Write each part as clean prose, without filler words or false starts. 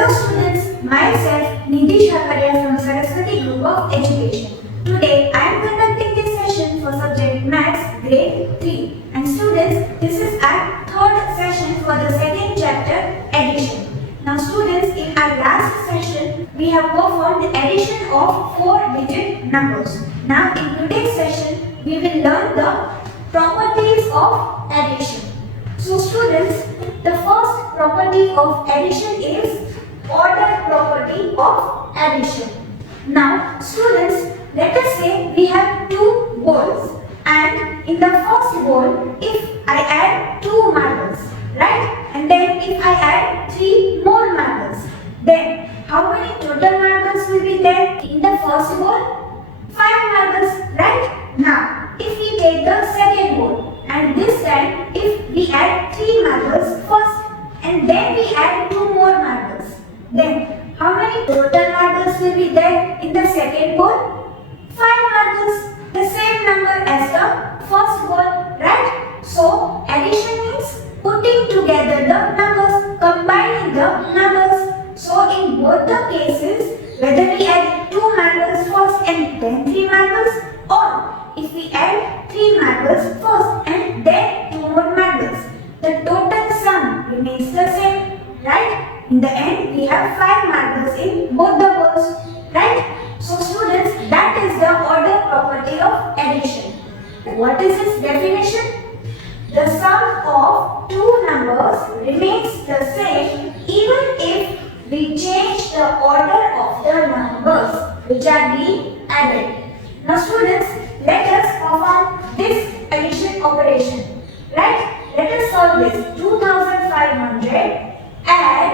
Hello students, myself Nidhi Shakaria from Saraswati Group of Education. Today I am conducting this session for subject Maths Grade 3. And students, this is our third session for the second chapter Addition. Now students, in our last session we have performed addition of 4-digit numbers. Now in today's session we will learn the properties of addition. So students, the first property of addition is order property of addition. Now students, let us say we have two balls, and in the first ball if I add 2 marbles, right, and then if I add 3 more marbles, then how many total marbles will be there in the first ball? 5 marbles, right? Now if we take the second ball, and this time if we add 3 marbles first and then we add 2 more marbles, then how many total marbles will be there in the second ball? 5 marbles, the same number as the first ball, right? So addition means putting together the numbers, combining the numbers. So in both the cases, whether we add 2 marbles first and then 3 marbles, or if we add 3 marbles first and then 2 more marbles, the total sum remains the same, right? In the end, we have 5 marbles in both the balls, right? So students, that is the order property of addition. What is its definition? The sum of two numbers remains the same even if we change the order of the numbers which are being added. Now students, let us perform this addition operation, right? Let us solve this. 2500 add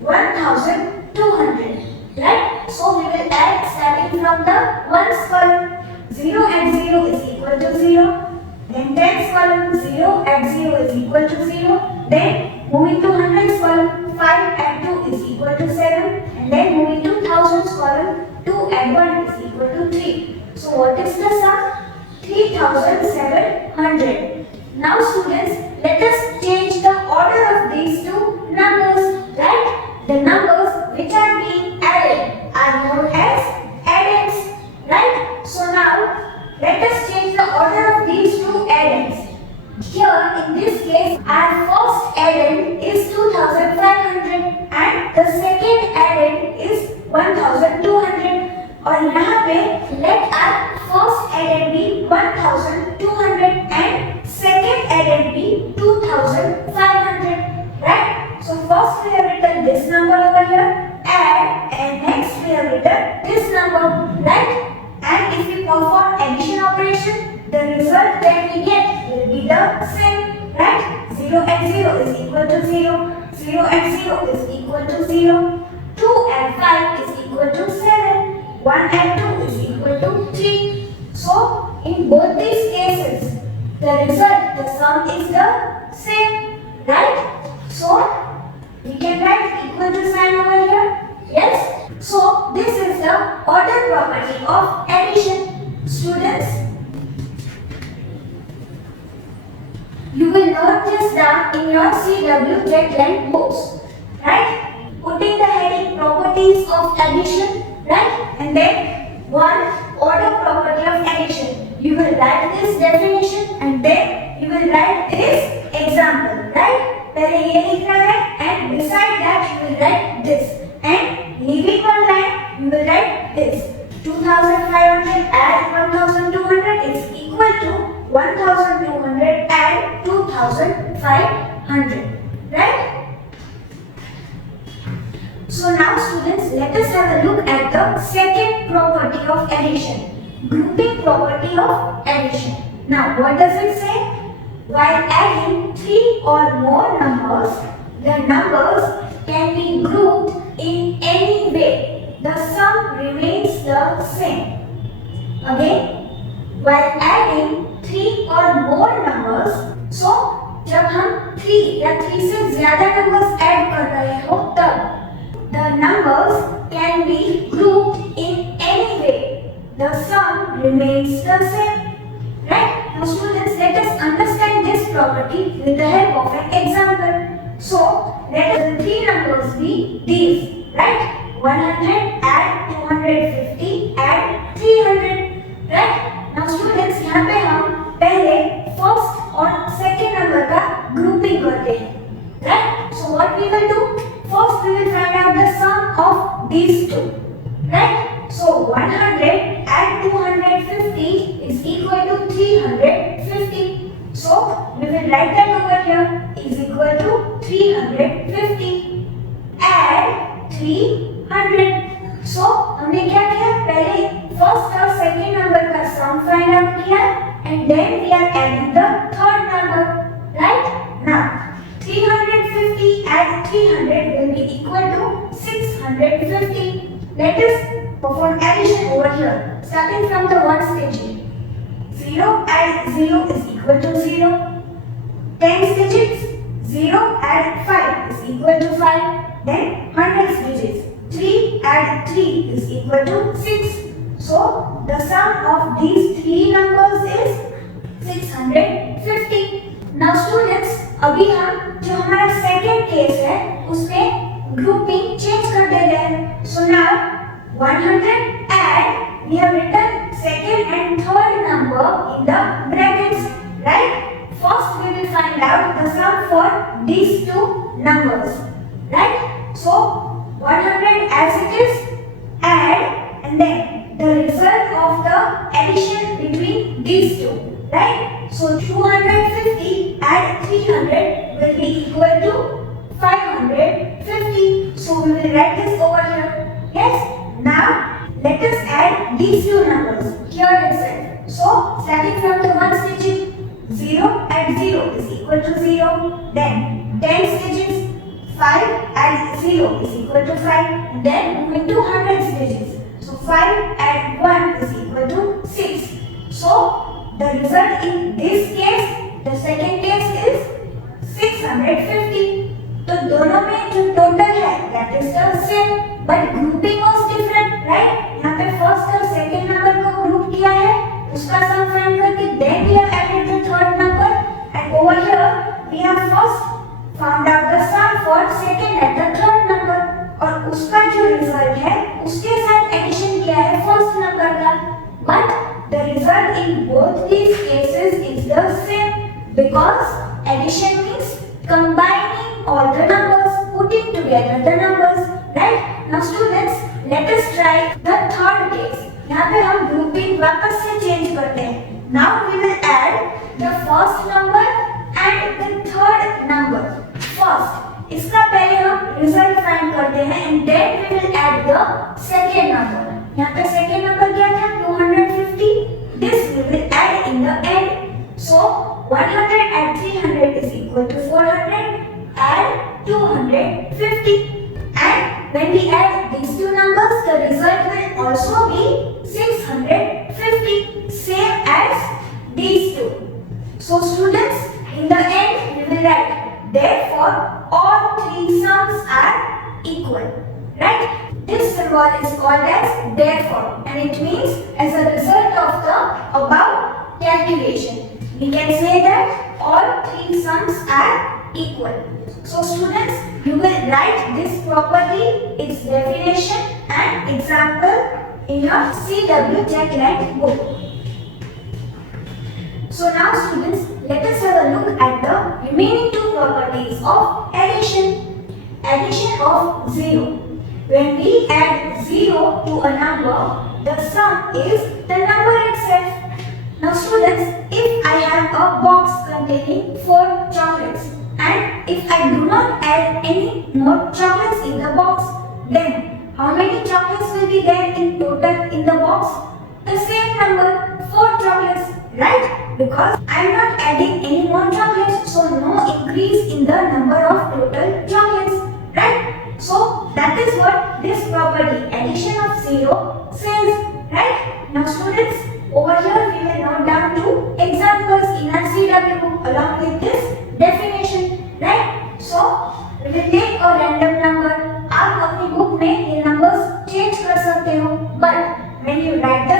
1200, right? So we will add starting from the ones column. 0 and 0 is equal to 0. Then tens column, 0 and 0 is equal to 0. Then moving to hundreds column, 5 and 2 is equal to 7. And then moving to thousands column, 2 and 1 is equal to 3. So what is the sum? 3700. Now students, let us change the order of these two numbers, right? The numbers which are being added are known as addends, right? So now, let us change the order of these two addends. Here, in this case, our first addend is 2500 and the second addend is 1200. और यहाँ पे let our first addend be 1200 and second addend be 2500, right? So first we have written this number over here, and next we have written this number, right? And if we perform addition operation, the result that we get will be the same, right? 0 and 0 is equal to 0, 0 and 0 is equal to 0, 2 and 5 is equal to 7, 1 and 2 is equal to 3. So in both these cases, the result, the sum is the same, right? So we can write equal to sign over here. Yes? So this is the order property of addition. Students, you will note this down in your CW Jetline books, right? Putting the heading properties of addition, right? And then one order property of addition. You will write this definition and then you will write this example, right? पहले ये लिखना है and beside that you will write this, and leaving one line you will write this. 2500 add 1200 is equal to 1200 add 2500, right? So now students, let us have a look at the second property of addition, grouping property of addition. Now what does it say? While adding 3 or more numbers, the numbers can be grouped in any way. The sum remains the same. Again, while adding 3 or more numbers, so जब हम 3 या 3 से ज़्यादा numbers add कर रहे हो तब the numbers can be grouped in any way. The sum remains the same. Right? Now students, let us understand this property with the help of an example. So let the three numbers be these right? 100 add 250 add 300, right? Now students, यहाँ पे हम पहले first और second number का grouping करते हैं, right? So what we will do? First we will find out the sum of these two, right? So 100 add 250 is equal to 350. So we will write that over here is equal to 350 add 300. So हमने क्या किया? पहले first और second number का sum find out किया and then we are adding the third number, right? Now 350 add 300 will be equal to 650. Let us perform addition over here, starting from the ones digit. 0 add 0 is equal to 0. Tens digits, 0 add 5 is equal to 5. Then hundreds digits, 3 add 3 is equal to 6. So the sum of these three numbers is 650. Now students, अभी हम जो हमारा second case है उसमें grouping change कर देते हैं. So now 100 add, we have written second and third number in the brackets, right? First we will find out the sum for these two numbers, right? So 100 as it is, add and then the result of the addition between these two, right? So 250 add 300 will be equal to 550. So we will write this over here. Yes. Now let us add these two numbers here itself. So starting from the ones digit, 0 add 0 is equal to 0. Then tens digits, 5 add 0 is equal to 5. Then moving to hundreds digits. So 5 add 1 is equal to 6. So the result in this case, the second case is 650. तो दोनों में जो total है that is the same, but grouping was different, right? यहाँ पे first और second number को group किया है, उसका sum find करके then we have added the third number, and over here we have first found out the sum for second and the third number, और उसका जो result है उसके साथ addition किया है first number का, but the result in both these cases is the same because addition means combining all the numbers, putting together the numbers, right? Now students, let us try the third case. यहाँ पे हम grouping वापस से change करते हैं. Now we will add the first number and the third number. First, इसका पहले हम result find करते हैं and then we will add the second number. यहाँ पे second number क्या था? 250. This we will add in the end. So 100 and 300 is equal to 400. Add 250, and when we add these two numbers, the result will also be 650, same as these two. So students, in the end we will write, therefore all three sums are equal, right? This symbol is called as therefore, and it means as a result of the above calculation, we can say that all three sums are equal. So students, you will write this property, its definition and example in your CW Technique book. So now students, let us have a look at the remaining two properties of addition. Addition of 0. When we add 0 to a number, the sum is the number itself. Now students, if I have a box containing 4 chocolates, and if I do not add any more chocolates in the box, then how many chocolates will be there in total in the box? The same number, 4 chocolates, right? Because I am not adding any more chocolates, so no increase in the number of total chocolates, right? So that is what this property, addition of 0, says, right? Now students, over here we will note down 2 examples in our CW book along with this definition, right? So we will take a random number. आप अपनी book में ये numbers change कर सकते हो, but when you write the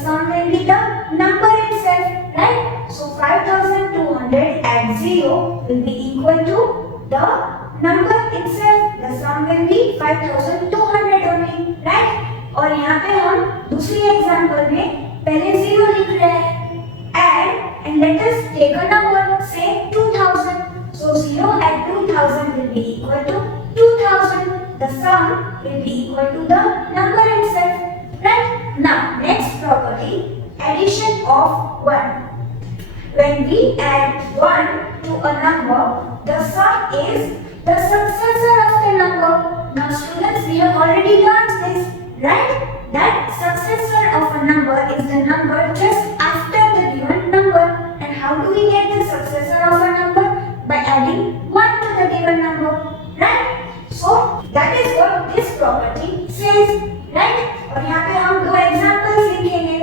sum will be the number itself, right? So 5200 add 0 will be equal to the number itself. The sum will be 5200. 5200 only, right? और यहाँ पे हम दूसरी एग्जांपल में पहले 0 लिख रहे हैं and let us take a number, say 2000. So 0 and 2000 will be equal to 2000. The sum will be equal to the number itself, right? Now next property, addition of 1. When we add 1 to a number, the sum is the successor of the number. Now students, we have already learned this, right? That successor of a number is the number just after the given number. And how do we get the successor of a number? By adding 1 to the given number, right? So that is what this property says, right? और यहाँ पे हम दो examples लिखेंगे.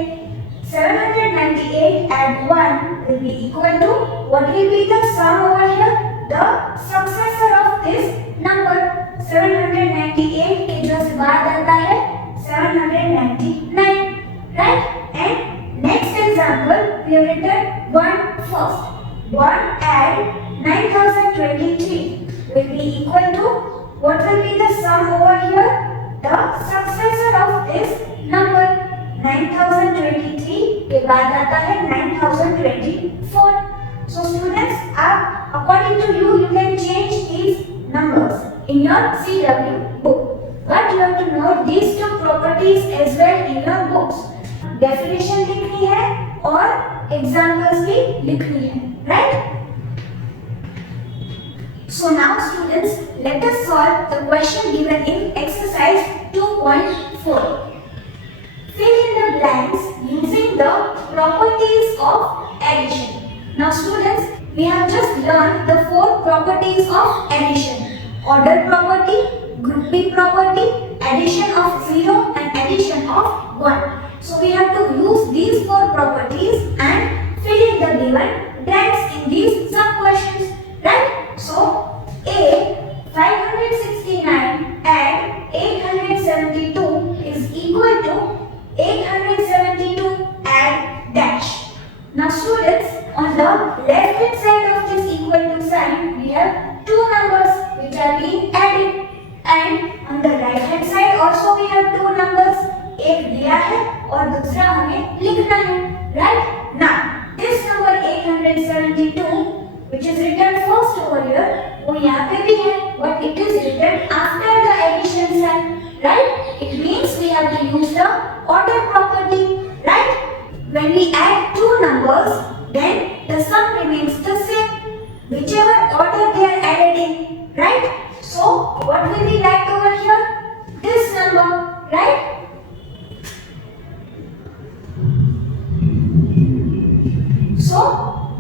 798 add 1 will be equal to, what will be the sum over here? The successor of this number. 798 के just बाद आता है 799, right? And next example, we have written 1 first. 1 add 9023 will be equal to, what will be the sum over here? The successor of this number. 9023 के बाद आता है 9024. So students, according to you, you can change these numbers in your CW book. But you have to note these two properties as well in your books. Definition लिखनी है और examples भी लिखनी है, right? So now students, let us solve the question given in exercise 2.4. Fill in the blanks using the properties of addition. Now students, we have just learned the 4 properties of addition. Order property, grouping property, addition of 0 and addition of 1. So we have to use these 4 properties and fill in the given blanks in these sub questions, right? So A, 569 and 872 is equal to 872 and dash. Now students, on the left hand side of this equal to sign, we have 2 numbers which are being added, and on the right hand side also we have 2 numbers. एक दिया है और दूसरा हमें लिखना है, right? Now this number 872 which is written first over here, वो यहाँ पे भी है, but it is written after the addition sign, right? It means we have to use the order property, right? When we add 2 numbers, then the sum remains the same, whichever order they are added in, right? So what will we write over here? This number, right? So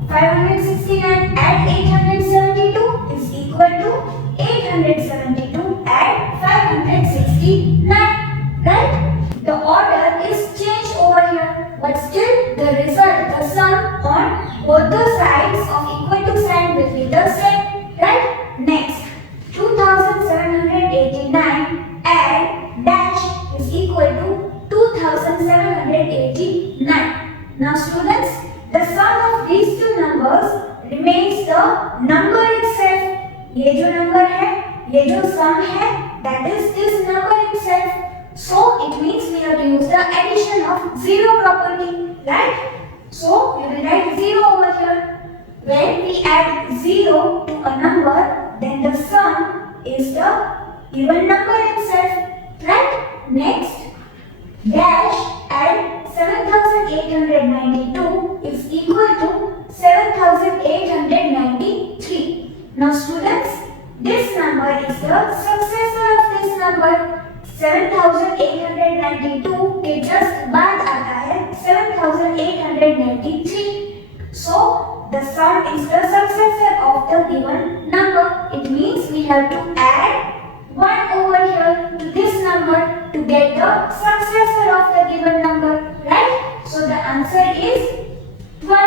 569 add 872 is equal to 872 add 569, right? The order is changed over here, but still the result, the sum on both the sides of equal to sign will be the same, right? Next, 2789 add dash is equal to 2789. Now students, the sum of these two numbers remains the number itself. ये जो number है, ये जो sum है, that is this number itself. So it means we have to use the addition of 0 property, right? So we will write 0 over here. When we add 0 to a number, then the sum is the given number itself, right? Next, dash add 7892 is equal to 7893. Now students, this number is the successor of this number. 7892 के just बाद आता है 7893. So the sum is the successor of the given number. It means we have to add 1 over here to this number to get the successor of the given number, right? So the answer is 1.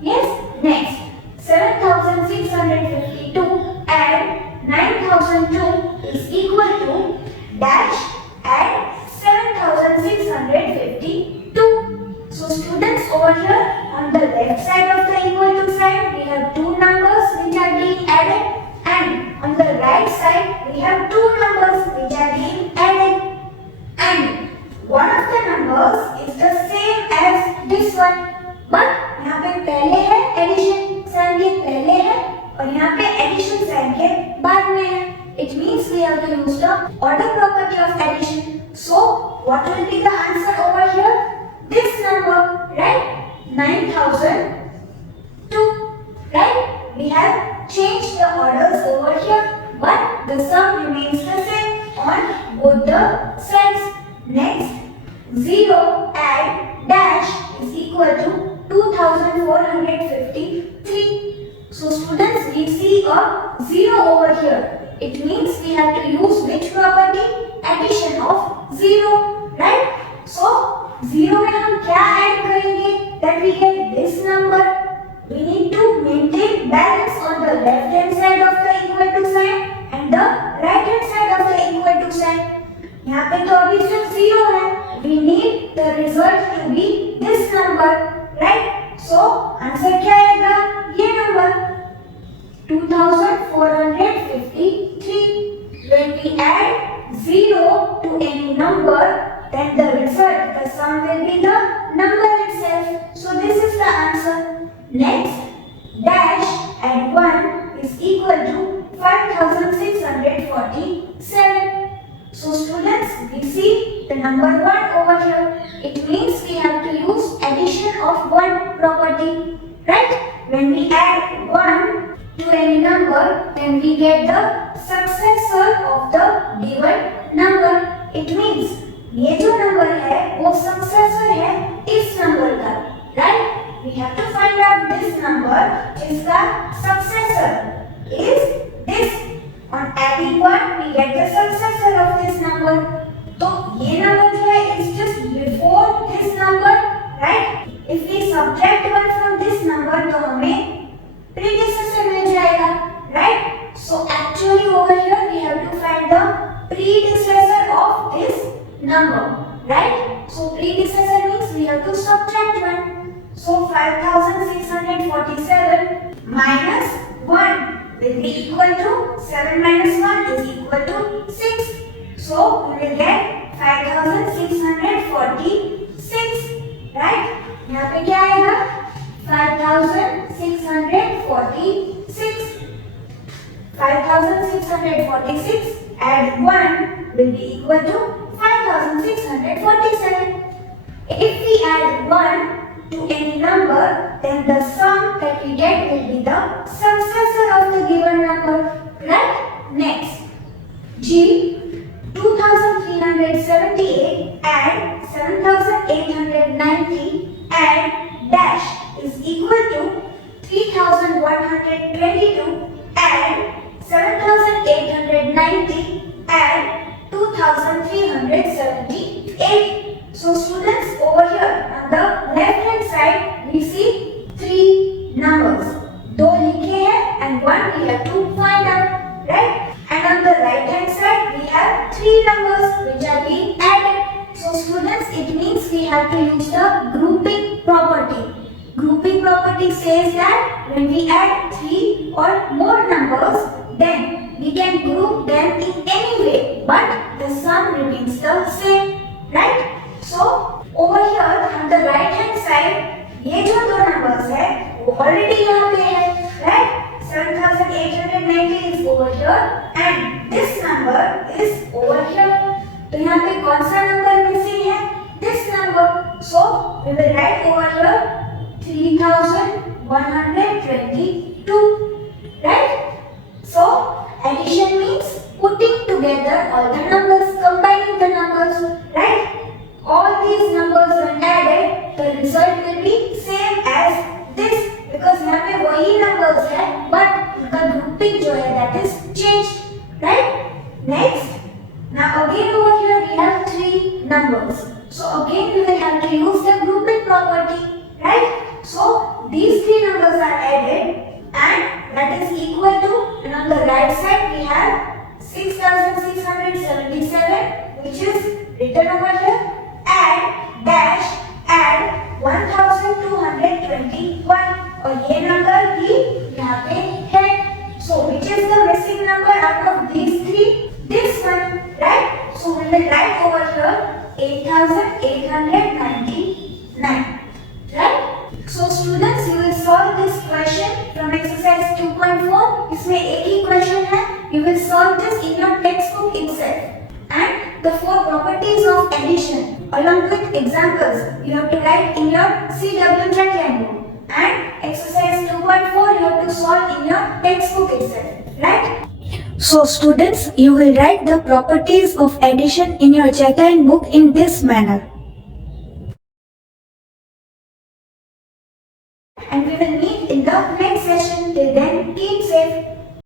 Yes. Next, 7652 and 9002 is equal to dash and 7652. So students, over here on the left side of the equal to sign, we have 2 numbers which are being added, and on the right side we have 2 numbers numbers which are being added, and one of the numbers is the same as this one, but यहाँ पे पहले है addition sign के पहले है और यहाँ पे एडिशन साइन के बाद में है. It means we have to use the order property of addition. So what will be the answer over here? This number, right? 9002, right? We have changed the orders over here, but the sum remains the same on both the sides. Next, 0 add dash is equal to 2453. So students, we see a 0 over here. It means we have to use which property? Addition of 0, right? So 0 में हम क्या add करेंगे that we get this number? We need to maintain balance on the left hand side of the equal to sign and the right hand side of the equal to sign. यहाँ पे तो अभी सिर्फ 0 है. We need the result to be this number, right? So answer क्या आएगा? ये number 2453. When we add 0 to any number, then the result, the sum will be the number itself. So this is the answer. Next, dash add 1 is equal to 5647. So students, we see the number 1 over here. It means we have to use addition of 1 property, right? When we add 1 to any number, then we get the successor of the given number. It means ये जो number है वो successor है इस number का, right? We have to find out this number is the successor is this. On adding 1, we get the successor of this number. तो ये number जो है is just before this number, right? If we subtract 1 from this number, तो हमें predecessor मिल जाएगा, right? So actually over here we have to find the predecessor of this number, right? So predecessor means we have to subtract 1. So 5647 minus 1 will be equal to 7 minus 1 is equal to 6. So we will get 5646, right? यहाँ पे क्या आएगा? 5646. 5646 add 1 will be equal to 5647. If we add 1 to any number, then the sum that we get will be the successor of the given number, right? Next, G 2378 and 7890 and dash is equal to 3122 and 7890 and 2378. So students, over here on the left hand side we see 3 numbers. 2 लिखे हैं and 1 we have to find out, right? And on the right hand side we have 3 numbers which are being added. So students, it means we have to use the grouping property. Grouping property says that when we add 3 or more numbers, then we can group them in any way, but the sum remains the same, right? So over here on the right hand side, ये जो 2 numbers है वो already यहाँ पे है, right? 7890 is over here and this number is over here. तो यहाँ पे कौन सा number missing है? This number. So we will write over here 3122, right? So addition means putting together all the numbers, combining the numbers, right? All these numbers when added, the result will be same as this because यहाँ पे वही numbers है, but उनका grouping जो है that is changed, right? Next, now again over here we have 3 numbers. So again we will have to use the grouping property, right? So these 3 numbers are added and that is equal to, and on the right side we have 6677 which is written over here, add dash add 1221 और ये number भी यहाँ पे है. So which is the missing number out of these 3? This one. we will write over here 8899. Right? So students, you will solve this question from exercise 2.4. इसमें एक ही question है. You will solve this in your textbook itself. And the 4 properties of addition along with examples you have to write in your CW Trackline book. And exercise 2.4 you have to solve in your textbook itself. Right? So students, you will write the properties of addition in your Trackline book in this manner.